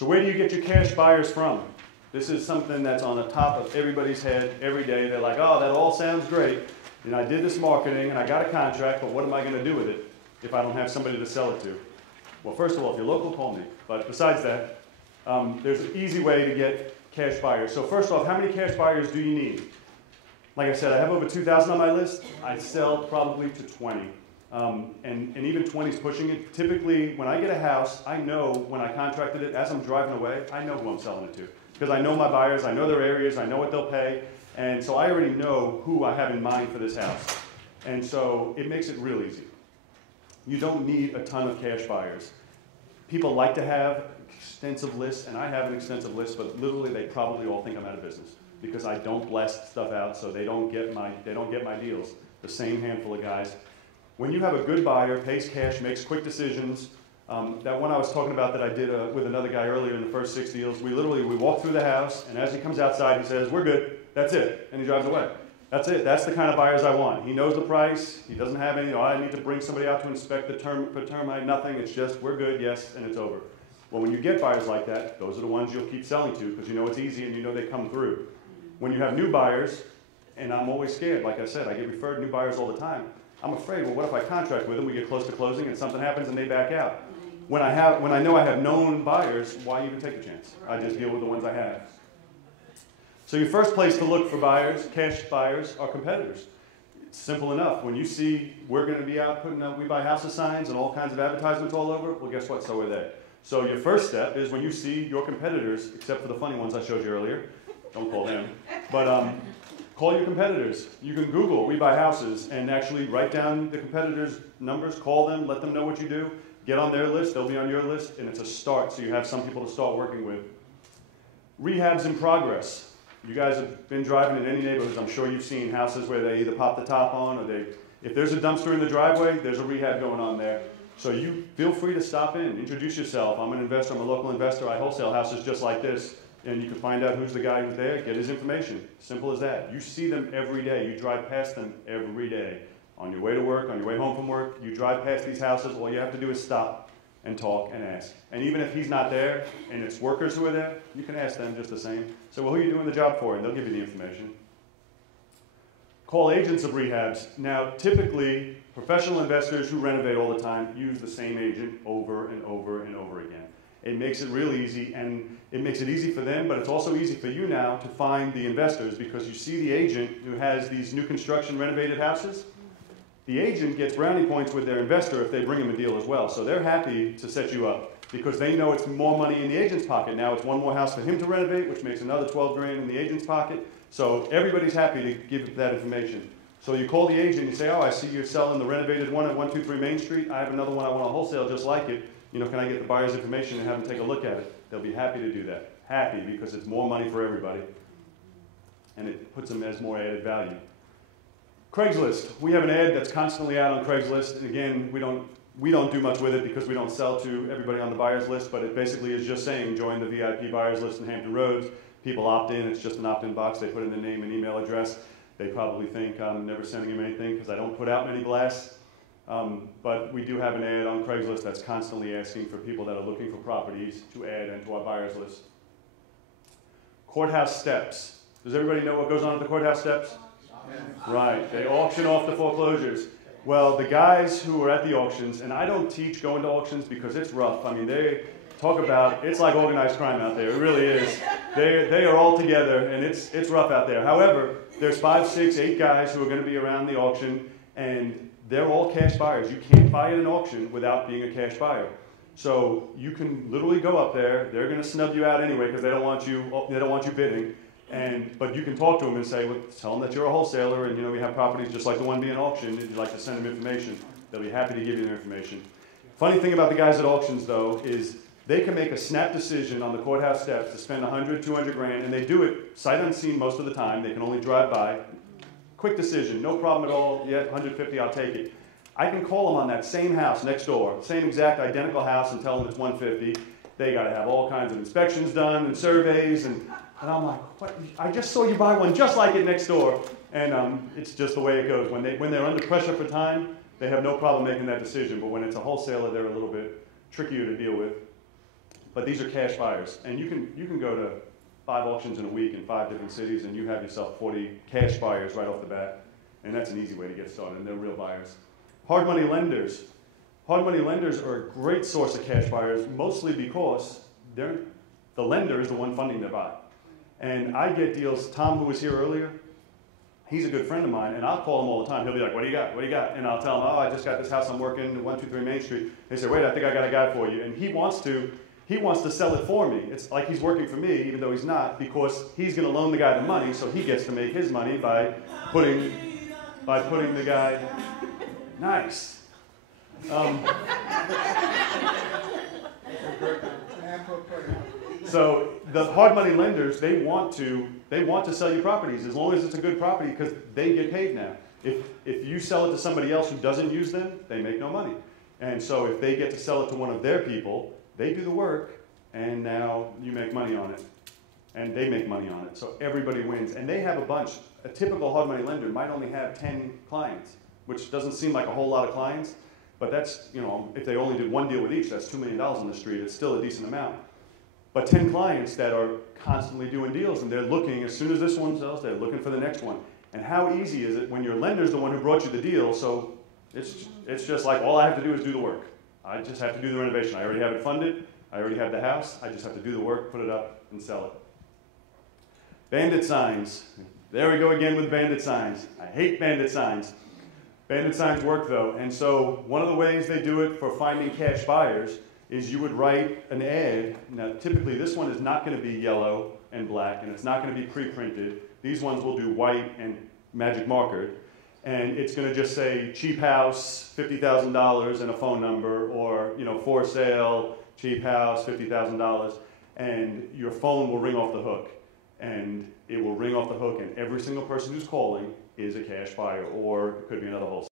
So where do you get your cash buyers from? This is something that's on the top of everybody's head every day. They're like, oh, that all sounds great. And I did this marketing and I got a contract, but what am I going to do with it if I don't have somebody to sell it to? Well, first of all, if you're local, call me. But besides that, there's an easy way to get cash buyers. So first off, how many cash buyers do you need? Like I said, I have over 2,000 on my list. I sell probably to 20. And even 20 is pushing it. Typically, when I get a house, I know when I contracted it, as I'm driving away, I know who I'm selling it to. Because I know my buyers, I know their areas, I know what they'll pay. And so I already know who I have in mind for this house. And so it makes it real easy. You don't need a ton of cash buyers. People like to have extensive lists, and I have an extensive list, but literally they probably all think I'm out of business because I don't blast stuff out, so they don't get my deals. The same handful of guys. When you have a good buyer, pays cash, makes quick decisions, that one I was talking about that I did with another guy earlier in the first 6 deals, we walk through the house, and as he comes outside, he says, we're good, that's it, and he drives away. That's it, that's the kind of buyers I want. He knows the price, he doesn't have any, I need to bring somebody out to inspect the termite, nothing, it's just, we're good, yes, and it's over. Well, when you get buyers like that, those are the ones you'll keep selling to because you know it's easy and you know they come through. When you have new buyers, and I'm always scared, like I said, I get referred new buyers all the time. I'm afraid, well, what if I contract with them, we get close to closing, and something happens and they back out? When I know I have known buyers, why even take a chance? I just deal with the ones I have. So your first place to look for buyers, cash buyers, are competitors. It's simple enough. When you see we're going to be out putting up We Buy Houses signs and all kinds of advertisements all over, well, guess what? So are they. So your first step is when you see your competitors, except for the funny ones I showed you earlier, don't call them, but call your competitors. You can Google We Buy Houses and actually write down the competitors' numbers, call them, let them know what you do, get on their list, they'll be on your list, and it's a start so you have some people to start working with. Rehabs in progress. You guys have been driving in any neighborhoods, I'm sure you've seen houses where they either pop the top on or if there's a dumpster in the driveway, there's a rehab going on there. So you feel free to stop in, introduce yourself. I'm an investor, I'm a local investor, I wholesale houses just like this. And you can find out who's the guy who's there, get his information. Simple as that. You see them every day. You drive past them every day. On your way to work, on your way home from work, you drive past these houses, all you have to do is stop and talk and ask. And even if he's not there and it's workers who are there, you can ask them just the same. So, well, who are you doing the job for? And they'll give you the information. Call agents of rehabs. Now, typically, professional investors who renovate all the time use the same agent over and over and over again. It makes it real easy, and it makes it easy for them, but it's also easy for you now to find the investors because you see the agent who has these new construction renovated houses. The agent gets brownie points with their investor if they bring him a deal as well. So they're happy to set you up because they know it's more money in the agent's pocket. Now it's one more house for him to renovate, which makes another 12 grand in the agent's pocket. So everybody's happy to give that information. So you call the agent, you say, oh, I see you're selling the renovated one at 123 Main Street. I have another one I want to wholesale just like it. You know, can I get the buyer's information and have them take a look at it? They'll be happy to do that. Happy because it's more money for everybody. And it puts them as more added value. Craigslist. We have an ad that's constantly out on Craigslist. And again, we don't do much with it because we don't sell to everybody on the buyer's list, but it basically is just saying join the VIP buyer's list in Hampton Roads. People opt in. It's just an opt-in box. They put in their name and email address. They probably think I'm never sending them anything because I don't put out many blasts. But we do have an ad on Craigslist that's constantly asking for people that are looking for properties to add into our buyer's list. Courthouse steps. Does everybody know what goes on at the courthouse steps? Right, they auction off the foreclosures. Well, the guys who are at the auctions, and I don't teach going to auctions because it's rough. I mean, they talk about, it's like organized crime out there. It really is. They are all together, and it's rough out there. However, there's 5, 6, 8 guys who are going to be around the auction, and they're all cash buyers. You can't buy at an auction without being a cash buyer. So you can literally go up there. They're going to snub you out anyway because they don't want you bidding. But you can talk to them and say, well, tell them that you're a wholesaler and you know we have properties just like the one being auctioned. If you'd like to send them information, they'll be happy to give you their information. Funny thing about the guys at auctions though is they can make a snap decision on the courthouse steps to spend 100, 200 grand, and they do it sight unseen most of the time. They can only drive by. Quick decision, no problem at all. Yeah, 150, I'll take it. I can call them on that same house next door, same exact identical house, and tell them it's 150. They got to have all kinds of inspections done and surveys, and I'm like, what? I just saw you buy one just like it next door. And it's just the way it goes. When they're under pressure for time, they have no problem making that decision. But when it's a wholesaler, they're a little bit trickier to deal with. but these are cash buyers. And you can go to 5 auctions in a week in 5 different cities, and you have yourself 40 cash buyers right off the bat. And that's an easy way to get started, and they're real buyers. Hard money lenders. Hard money lenders are a great source of cash buyers, mostly because the lender is the one funding their buy. And I get deals, Tom, who was here earlier, he's a good friend of mine, and I'll call him all the time. He'll be like, what do you got? What do you got? And I'll tell him, oh, I just got this house I'm working, 123 Main Street. They say, wait, I think I got a guy for you. And he wants to sell it for me. It's like he's working for me, even though he's not, because he's going to loan the guy the money, so he gets to make his money by putting the guy, nice. So the hard money lenders, they want to sell you properties as long as it's a good property, because they get paid now. If you sell it to somebody else who doesn't use them, they make no money. And so if they get to sell it to one of their people, they do the work, and now you make money on it. And they make money on it. So everybody wins. And they have a bunch. A typical hard money lender might only have 10 clients, which doesn't seem like a whole lot of clients. But that's, if they only did one deal with each, that's $2 million on the street. It's still a decent amount. But 10 clients that are constantly doing deals, and they're looking, as soon as this one sells, they're looking for the next one. And how easy is it when your lender's the one who brought you the deal, so it's just like, all I have to do is do the work. I just have to do the renovation. I already have it funded. I already have the house. I just have to do the work, put it up, and sell it. Bandit signs. There we go again with bandit signs. I hate bandit signs. Bandit signs work though, and so one of the ways they do it for finding cash buyers is you would write an ad. Now typically this one is not going to be yellow and black, and it's not going to be pre-printed. These ones will do white and magic markered, and it's going to just say cheap house, $50,000 and a phone number, or for sale, cheap house, $50,000, and your phone will ring off the hook. And it will ring off the hook, and every single person who's calling is a cash buyer, or it could be another wholesaler.